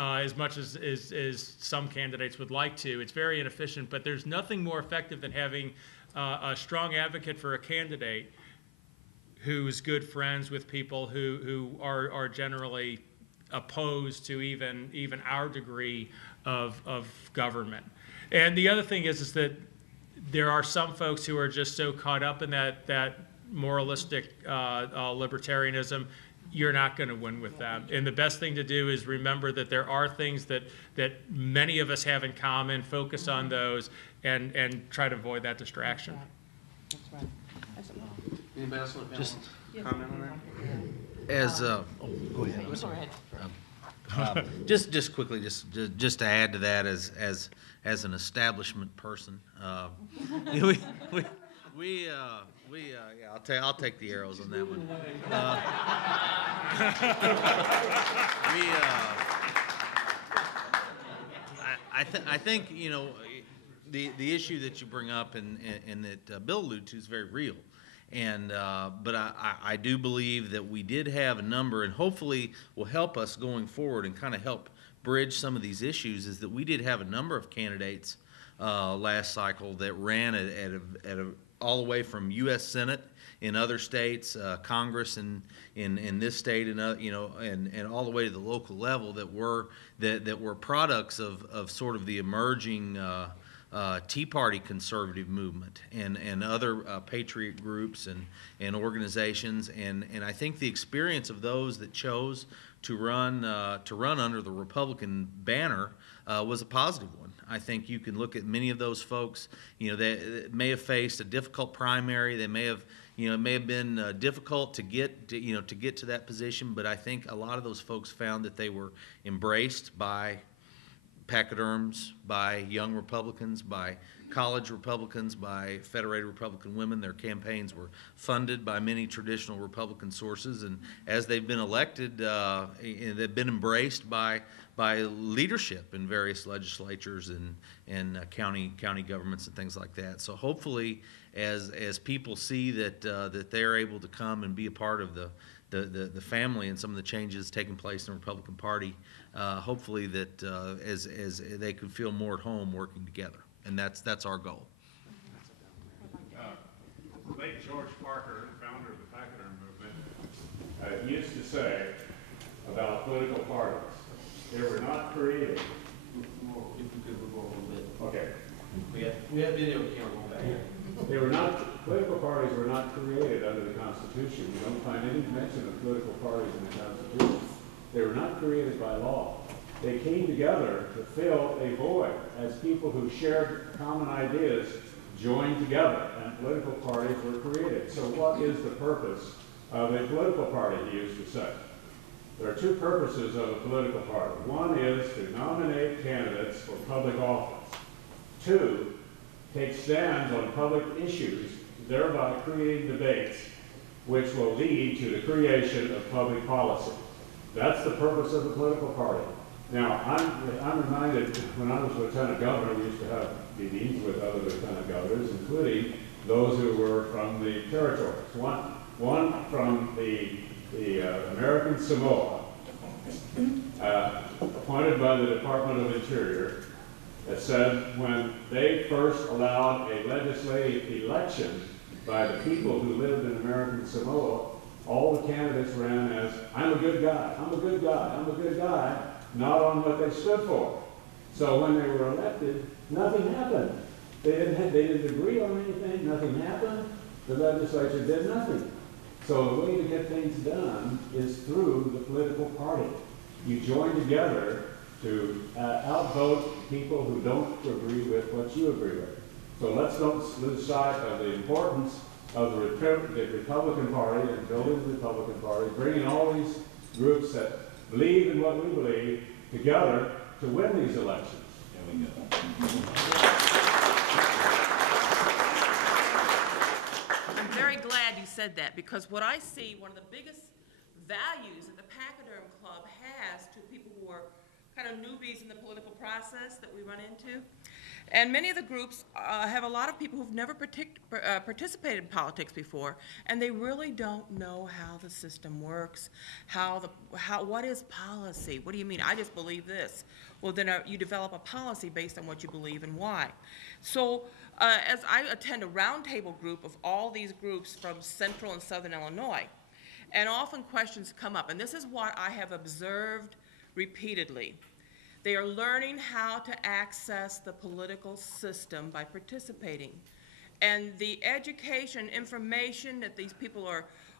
as much as some candidates would like to. It's very inefficient, but there's nothing more effective than having a strong advocate for a candidate who's good friends with people who are generally opposed to even our degree of government. And the other thing is that there are some folks who are just so caught up in that moralistic libertarianism. You're not going to win with them. And the best thing to do is remember that there are things that many of us have in common, focus on those, and try to avoid that distraction. That's right. Anybody else want to Just comment on that? as go ahead. Go ahead. Just quickly, just to add to that, as an establishment person, yeah, I'll take the arrows on that one. I think the issue that you bring up and that Bill alluded to is very real. And but I do believe that we did have a number, and hopefully will help us going forward and kind of help bridge some of these issues, is that we did have a number of candidates last cycle that ran at a all the way from U.S. Senate in other states, Congress in this state, and and all the way to the local level that were products of sort of the emerging Tea Party conservative movement and other patriot groups and organizations, and I think the experience of those that chose to run under the Republican banner was a positive one. I think you can look at many of those folks. They may have faced a difficult primary. They may have it may have been difficult to get to that position, but I think a lot of those folks found that they were embraced by Pachyderms, by young Republicans, by college Republicans, by federated Republican women. Their campaigns were funded by many traditional Republican sources, and as they've been elected, they've been embraced by leadership in various legislatures and county governments and things like that. So hopefully, as people see that they're able to come and be a part of the family and some of the changes taking place in the Republican Party, hopefully that as they could feel more at home working together, and that's our goal. Late George Parker, founder of the Pachyderm movement, used to say about political parties, they were not created. If we could move on a little bit. Okay. We have video camera on back here. Political parties were not created under the Constitution. You don't find any mention of political parties in the Constitution. They were not created by law. They came together to fill a void as people who shared common ideas joined together, and political parties were created. So what is the purpose of a political party, he used to say? There are two purposes of a political party. One is to nominate candidates for public office. Two, take stands on public issues, thereby creating debates which will lead to the creation of public policy. That's the purpose of the political party. Now, I'm reminded when I was lieutenant governor, we used to have meetings with other lieutenant governors, including those who were from the territories. One from the American Samoa, appointed by the Department of Interior, that said when they first allowed a legislative election by the people who lived in American Samoa, all the candidates ran as, I'm a good guy, I'm a good guy, I'm a good guy, not on what they stood for. So when they were elected, nothing happened. They didn't agree on anything, nothing happened. The legislature did nothing. So the way to get things done is through the political party. You join together to outvote people who don't agree with what you agree with. So let's don't lose sight of the importance of the Republican Party and building the Republican Party, bringing all these groups that believe in what we believe together to win these elections. There we go. I'm very glad you said that, because what I see, one of the biggest values that the Pachyderm Club has to people who are kind of newbies in the political process that we run into. And many of the groups have a lot of people who've never participated in politics before, and they really don't know how the system works, what is policy? What do you mean? I just believe this. Well, then you develop a policy based on what you believe and why. So as I attend a roundtable group of all these groups from Central and Southern Illinois, and often questions come up, and this is what I have observed repeatedly. They are learning how to access the political system by participating. And the education, information that these people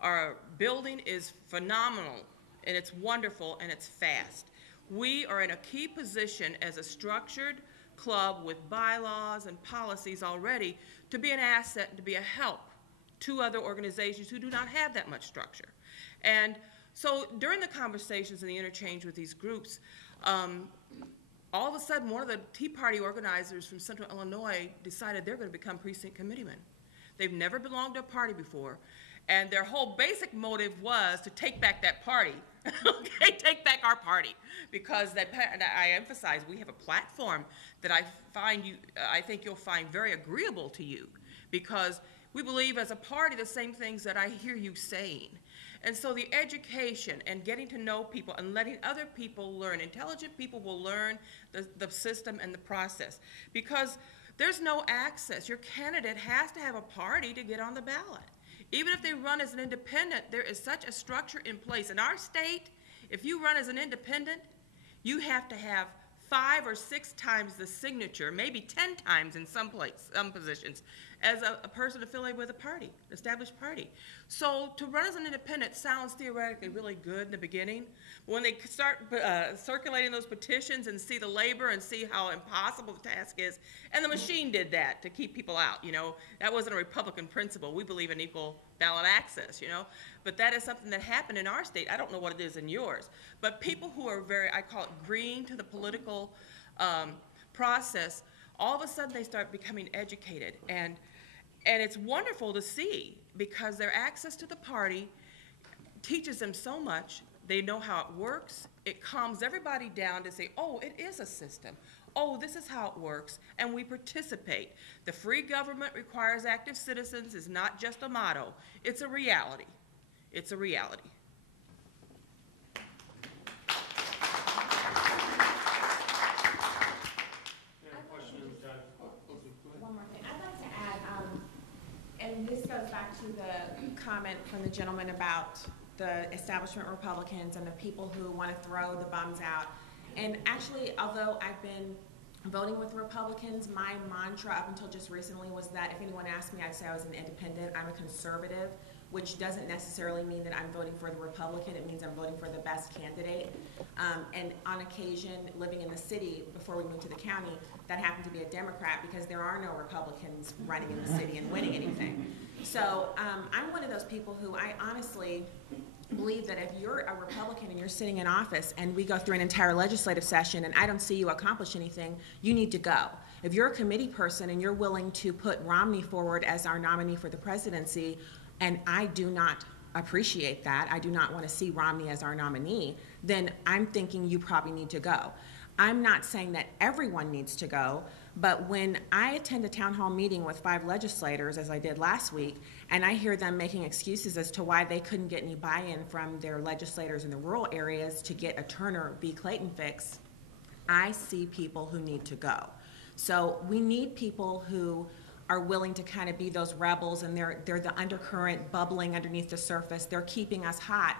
are building is phenomenal, and it's wonderful, and it's fast. We are in a key position as a structured club with bylaws and policies already to be an asset and to be a help to other organizations who do not have that much structure. And so during the conversations and the interchange with these groups, all of a sudden, one of the Tea Party organizers from Central Illinois decided they're going to become precinct committeemen. They've never belonged to a party before, and their whole basic motive was to take back that party, okay, take back our party, because I emphasize we have a platform that I think you'll find very agreeable to you, because we believe as a party the same things that I hear you saying. And so the education and getting to know people and letting other people learn, intelligent people will learn the system and the process, because there's no access. Your candidate has to have a party to get on the ballot. Even if they run as an independent, there is such a structure in place. In our state, if you run as an independent, you have to have 5 or 6 times the signature, maybe 10 times in some positions, as a person affiliated with a party, established party. So to run as an independent sounds theoretically really good in the beginning. But when they start circulating those petitions and see the labor and see how impossible the task is, and the machine did that to keep people out, you know, that wasn't a Republican principle. We believe in equal ballot access, you know, but that is something that happened in our state. I don't know what it is in yours, but people who are I call it green to the political process, all of a sudden they start becoming educated, and it's wonderful to see, because their access to the party teaches them so much. They know how it works. It calms everybody down to say, oh, it is a system. Oh, this is how it works, and we participate. The free government requires active citizens is not just a motto. It's a reality. It's a reality. One more thing. I'd like to add, and this goes back to the comment from the gentleman about the establishment Republicans and the people who want to throw the bums out. And actually, although I've been voting with Republicans, my mantra up until just recently was that if anyone asked me, I'd say I was an independent. I'm a conservative, which doesn't necessarily mean that I'm voting for the Republican. It means I'm voting for the best candidate. And on occasion, living in the city before we moved to the county, that happened to be a Democrat, because there are no Republicans running in the city and winning anything. So I'm one of those people who I honestly believe that if you're a Republican and you're sitting in office and we go through an entire legislative session and I don't see you accomplish anything, you need to go. If you're a committee person and you're willing to put Romney forward as our nominee for the presidency, and I do not appreciate that, I do not want to see Romney as our nominee, then I'm thinking you probably need to go. I'm not saying that everyone needs to go, but when I attend a town hall meeting with 5 legislators, as I did last week, and I hear them making excuses as to why they couldn't get any buy-in from their legislators in the rural areas to get a Turner v. Clayton fix, I see people who need to go. So we need people who are willing to kind of be those rebels, and they're the undercurrent bubbling underneath the surface. They're keeping us hot.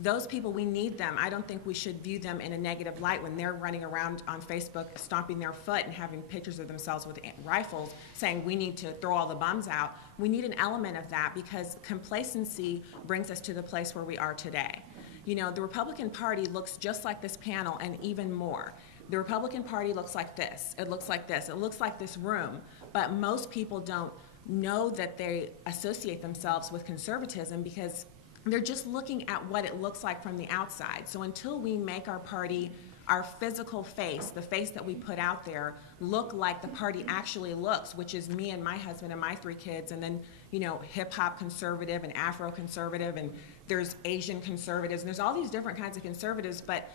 Those people, we need them. I don't think we should view them in a negative light when they're running around on Facebook stomping their foot and having pictures of themselves with rifles saying we need to throw all the bums out. We need an element of that, because complacency brings us to the place where we are today. You know, the Republican Party looks just like this panel and even more. The Republican Party looks like this. It looks like this. It looks like this room. But most people don't know that they associate themselves with conservatism, because they're just looking at what it looks like from the outside. So until we make our party, our physical face, the face that we put out there, look like the party actually looks, which is me and my husband and my 3 kids, and then, you know, hip-hop conservative and Afro-conservative, and there's Asian conservatives, and there's all these different kinds of conservatives, but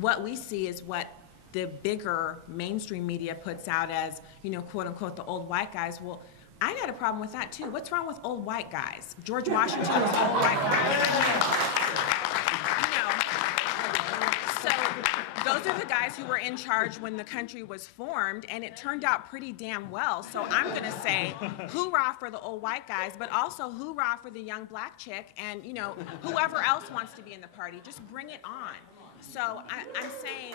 what we see is what the bigger mainstream media puts out as, you know, quote unquote, the old white guys. Well, I got a problem with that too. What's wrong with old white guys? George Washington was old white guy. So those are the guys who were in charge when the country was formed, and it turned out pretty damn well. So I'm gonna say hoorah for the old white guys, but also hoorah for the young black chick, and you know, whoever else wants to be in the party, just bring it on. So I'm saying,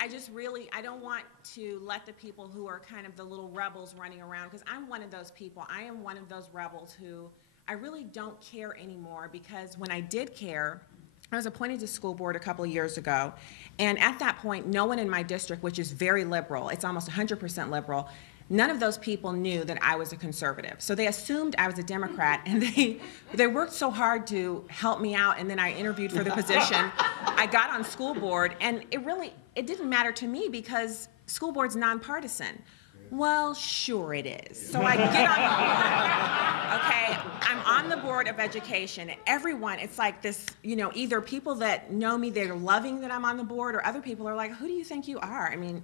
I don't want to let the people who are kind of the little rebels running around, because I'm one of those people. I am one of those rebels who I really don't care anymore, because when I did care, I was appointed to school board a couple of years ago, and at that point, no one in my district, which is very liberal, it's almost 100% liberal, none of those people knew that I was a conservative. So they assumed I was a Democrat, and they worked so hard to help me out, and then I interviewed for the position. I got on school board, and it didn't matter to me because school board's nonpartisan. Well, sure it is. So I get on the board, okay? I'm on the board of education. Everyone, it's like this, you know, either people that know me, they're loving that I'm on the board, or other people are like, who do you think you are? I mean,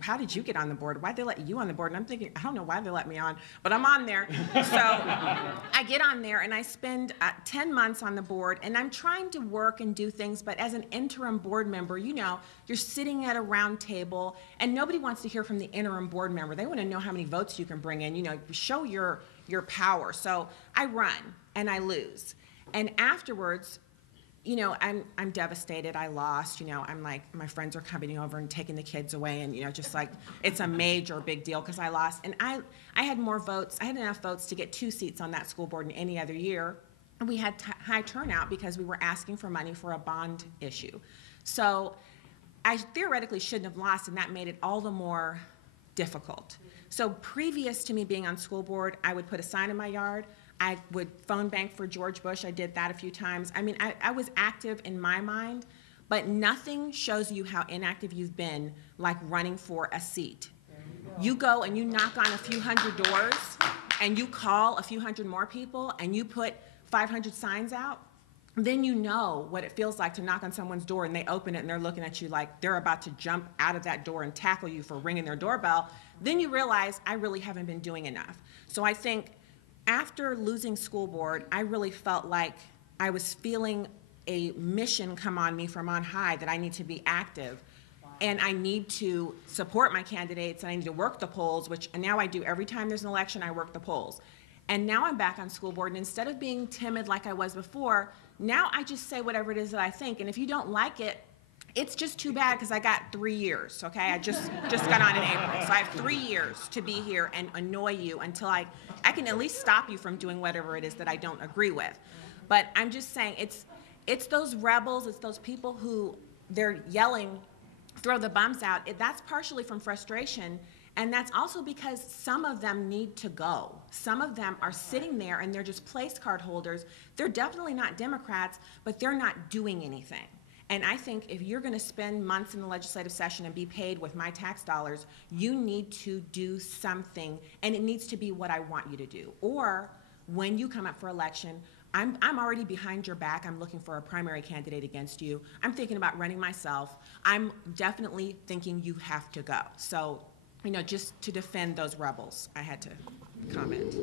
how did you get on the board? Why'd they let you on the board? And I'm thinking, I don't know why they let me on, but I'm on there. So I get on there, and I spend 10 months on the board, and I'm trying to work and do things, but as an interim board member, you know, you're sitting at a round table, and nobody wants to hear from the interim board member. They want to know how many votes you can bring in, you know, show your power. So I run, and I lose. And afterwards, you know, I'm devastated. I lost, you know, I'm like, my friends are coming over and taking the kids away, and, you know, just like, it's a major big deal because I lost. And I had more votes, I had enough votes to get 2 seats on that school board than any other year. And we had high turnout because we were asking for money for a bond issue. So I theoretically shouldn't have lost, and that made it all the more difficult. So previous to me being on school board, I would put a sign in my yard. I would phone bank for George Bush. I did that a few times. I mean, I was active in my mind, but nothing shows you how inactive you've been like running for a seat. You go and you knock on a few hundred doors, and you call a few hundred more people, and you put 500 signs out. Then you know what it feels like to knock on someone's door, and they open it and they're looking at you like they're about to jump out of that door and tackle you for ringing their doorbell. Then you realize I really haven't been doing enough. So I think after losing school board, I really felt like I was feeling a mission come on me from on high that I need to be active. And I need to support my candidates, and I need to work the polls, which now I do every time there's an election. I work the polls. And now I'm back on school board, and instead of being timid like I was before, now I just say whatever it is that I think. And if you don't like it, it's just too bad, because I got 3 years, okay? I just got on in April. So I have 3 years to be here and annoy you until I can at least stop you from doing whatever it is that I don't agree with. But I'm just saying, it's those rebels, it's those people who they're yelling, throw the bums out. That's partially from frustration, and that's also because some of them need to go. Some of them are sitting there and they're just place card holders. They're definitely not Democrats, but they're not doing anything. And I think if you're gonna spend months in the legislative session and be paid with my tax dollars, you need to do something, and it needs to be what I want you to do. Or when you come up for election, I'm already behind your back. I'm looking for a primary candidate against you. I'm thinking about running myself. I'm definitely thinking you have to go. So, you know, just to defend those rebels, I had to comment.